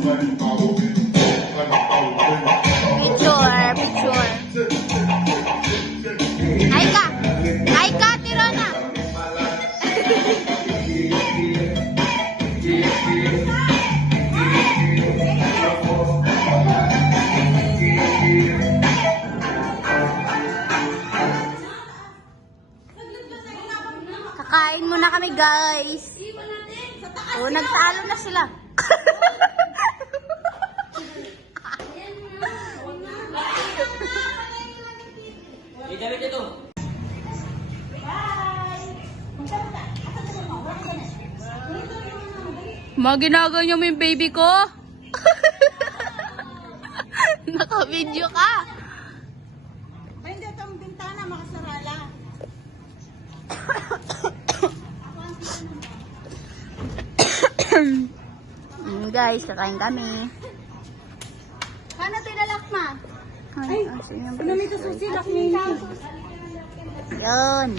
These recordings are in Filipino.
Picture, picture. Hi ka! Hi ka, Tirona! Kakain muna kami, guys. Oh, nagtalo na sila. Maginaganyo mo yung baby ko? Naka-video ka. Ay, hindi itong bintana, makasarala. Guys, kakain kami. Paano tinalak, ma? Ay, asin yung Pinamito susilak niya. yun.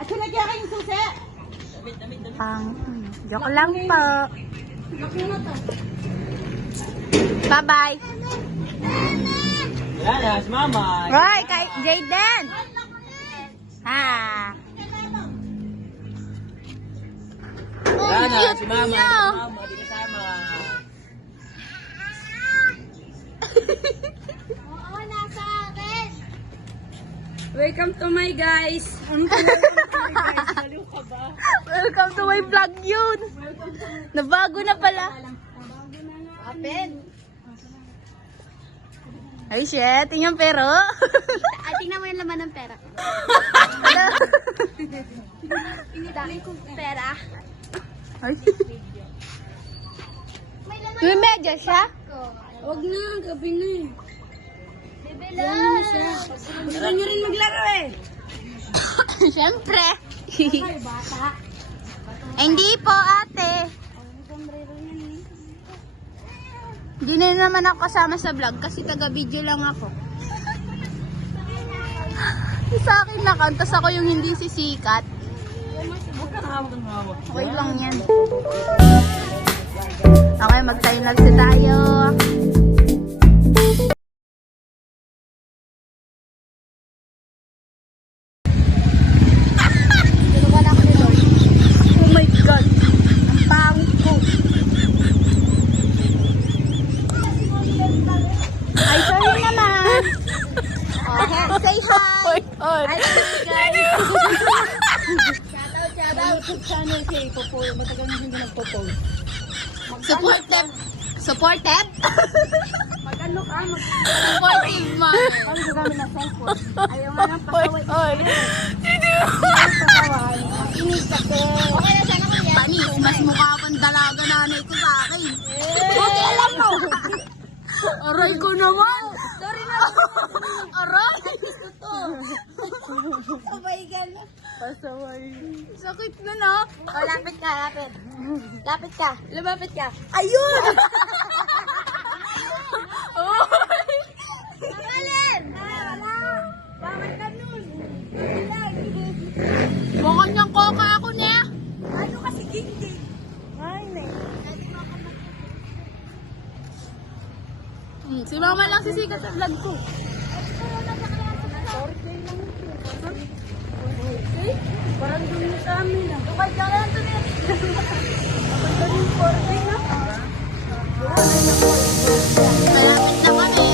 At sinagya kayong susi. Joke lang po. Laki na to. Bye-bye. Wala na, si Mama. Roy, kay Jayden. Ha. Wala na, cute si Mama. niya. Si Mama, di kasama. Oo, nasa akin. Welcome to my guys. Welcome to my vlog yun. Nabago na pala. Apen. Ay, shit. Tingnan pero. Ay, tingnan mo yung laman ng pera. Dami kong pera. Ay. May medyo siya? Huwag na, gabi na eh. Bibilan. Gusto nyo rin maglaro eh. Siyempre. Ay, bata. Hindi po, ate. Hindi na naman ako kasama sa vlog kasi taga-video lang ako. Sa akin nakantas ako yung hindi sisikat. Huwag ka hawak ng hawak. Okay lang yan. Okay, mag-time lapse tayo. Oh my God! Ang pangit ko. Ay, sorry naman. Oh, say hi. Hi, guys. YouTube channel kay Popo. Matagal na hindi nagpo-post. Supported. Supported? Mag-ano ka? Supportive, man. Kami gagamit ng cellphone. Ayaw nga ng pasaway. Inis kasi. Okay na sana kuya. Panis, mas mukha pang dalaga nanay ko sa akin. Buti alam mo. Aray ko naman. Sorry na. Aray. Sabay ka na. Pasaway. Sakit na na. Oh, lapit ka, lapit. Lapit ka. Lumapit ka. Ayun! Alin! Wala. Bawal ka nun. Bukod niyang koka ako niya. Ano kasi ginging? Ay, na. Si mama lang sisikat sa vlog ko. Parang dun sa amin ah. Tukay ka lang dun eh. Kapag dun yung 4K na. Malapit na kami.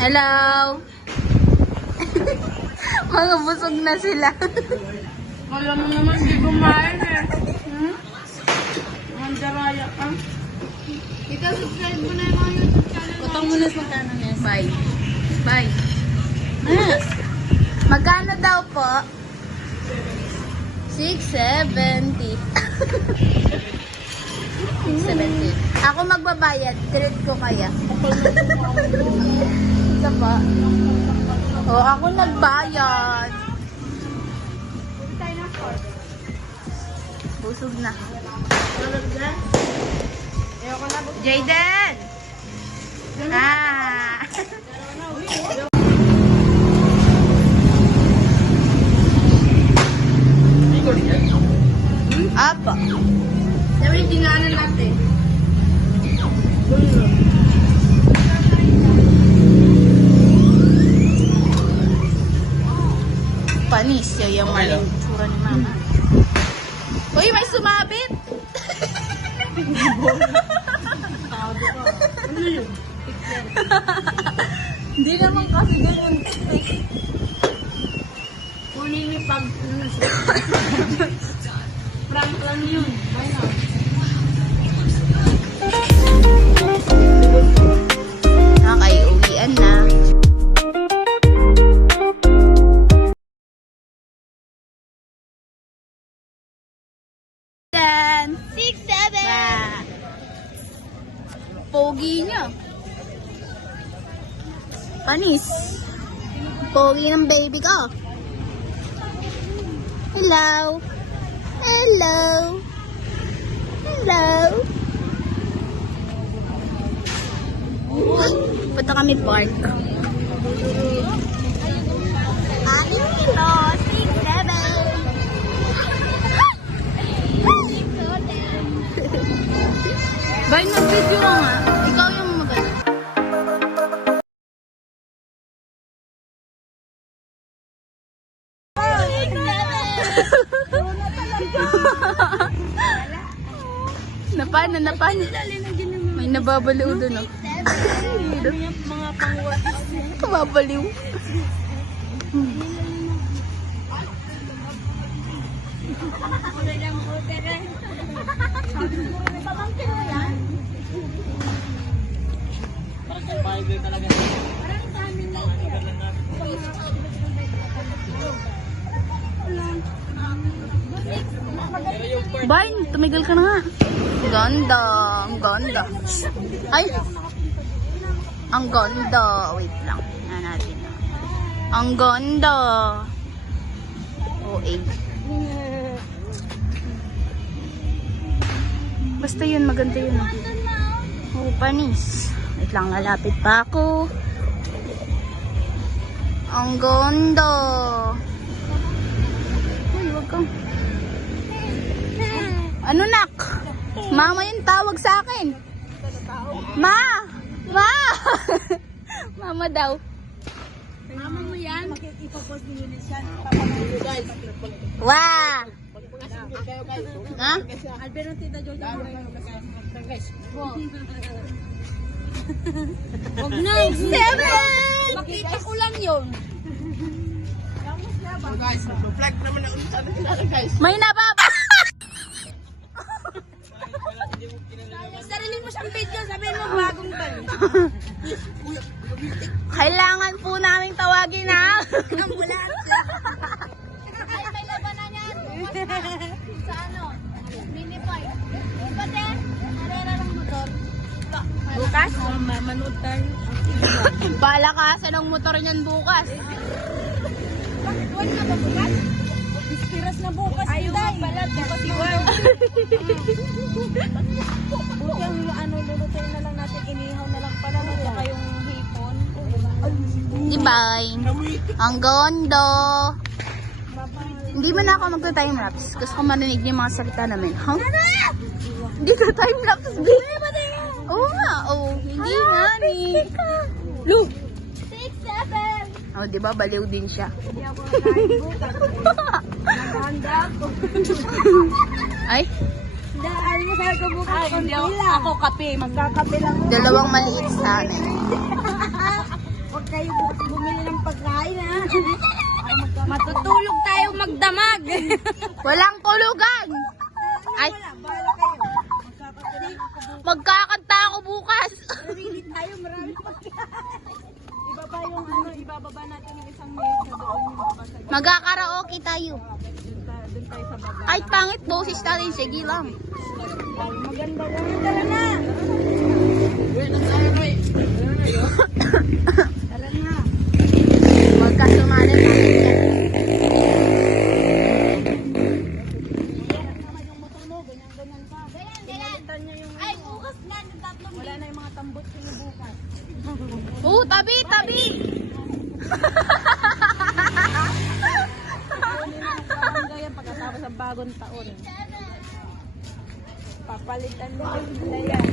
Hello! Mga busog na sila. Kala mo naman di kumain eh. Ang daraya ka. Ito, subscribe mo na yung mga YouTube channel mo. Utang mo na sa magkano niya. Bye. Bye. Magkano daw po? 670. 670. Ako magbabayad. Treat ko kaya. Ito po. Oh, ako nagbayad. Busog na. Jayden! Ah! Apa? Sabi yung dinaanan natin. Panis, yung maling tsura ni mama. Uy, may sumabit! Hindi naman kasi ganyan. Kunin ni pag... Prank lang yun. Why not? Nakaiuwian na. Then, 6, 7. Pogi niya. Panis. Pogi ng baby ko. Hello. Hello. Hello. Punta kami park. 6 kilo. 6, 7. Bay, nag-video ka nga. Ikaw yung maganda. Napana. May nababaliw doon, oh. Mga pangwatis. Nababaliw. Pamangkin mo yan? Fiber talaga. Parang sa amin lang yan. Bay, tumigil ka na nga. Ganda. Ang ganda. Ay! Ang ganda. Wait lang. Tingnan natin. Ang ganda. OA. Basta yun, maganda yun. Oh, panis. Wait lang, lalapit pa ako. Ang ganda. Uy, wag kang... Ano, nak? Mama yung tawag sa akin. Ma! Ma! Mama daw. Mama mo yan? Ipopost ni Eunice yan. Wow! Ha? Albero Tita Jojo. Huwag na. 7! Makita ko lang yun. Guys, vlog naman ako. Guys. May nababa! Sarili mo siyang video, sabihin mo bagong balik. Kailangan po naming tawagin na Ambulansya. Ay, may labanan yan. Sa ano? Mini bike. Pati, arera ng motor. Bukas? Manood tayo. Balakasan ng motor niyan bukas. Bakit wala na ba bukas? Piras na bukas. Ayaw nga pala, bukas iwan. Buti ang ano, lulutuin na lang natin. Inihaw na lang pala. Saka yung hipon. Dibay. Ang ganda. Hindi mo na ako magta-timelapse. Gusto ko marinig yung mga salita namin. Huh? Hindi ka timelapse, babe. Oo nga. Oh, hindi nga ni. Lu. 6, 7. Oh, di ba? Baliw din siya. Hindi ako nakain bukas. Nakahanda ako. Ay, Dahil mo sabi ko bukas. Ay, hindi ako kape. Magkakape lang. dalawang maliit sa amin. Huwag kayo bukas bumili ng pagkain ha. Matutulog tayo magdamag. Walang tulugan. Ay, Bahala kayo. Magkakape lang ako bukas. magkakanta ako tayo, marami pa. Ibaba yung ano, ibababa natin yung isang mesa doon yung babasa. Magkakaraoke tayo. Doon tayo sa baba. Kahit pangit boses natin, sige lang. Maganda lang. Tara na! Tara na! Magkasumali natin yan. Ganyan ka. Pinalitan niya yung Ay, bukas na. Yung tatlong wala na yung mga tambot sinubukan. Tabi, tabi! Barangay yan pagkatapos ng bagong taon. Papalitan mo yung yan.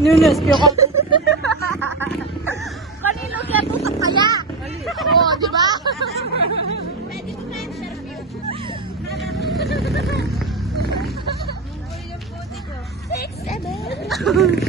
Nunes, piyok. Kanino siya tutok kaya? Oo, di ba? Pwede mo na interview. 6, 7.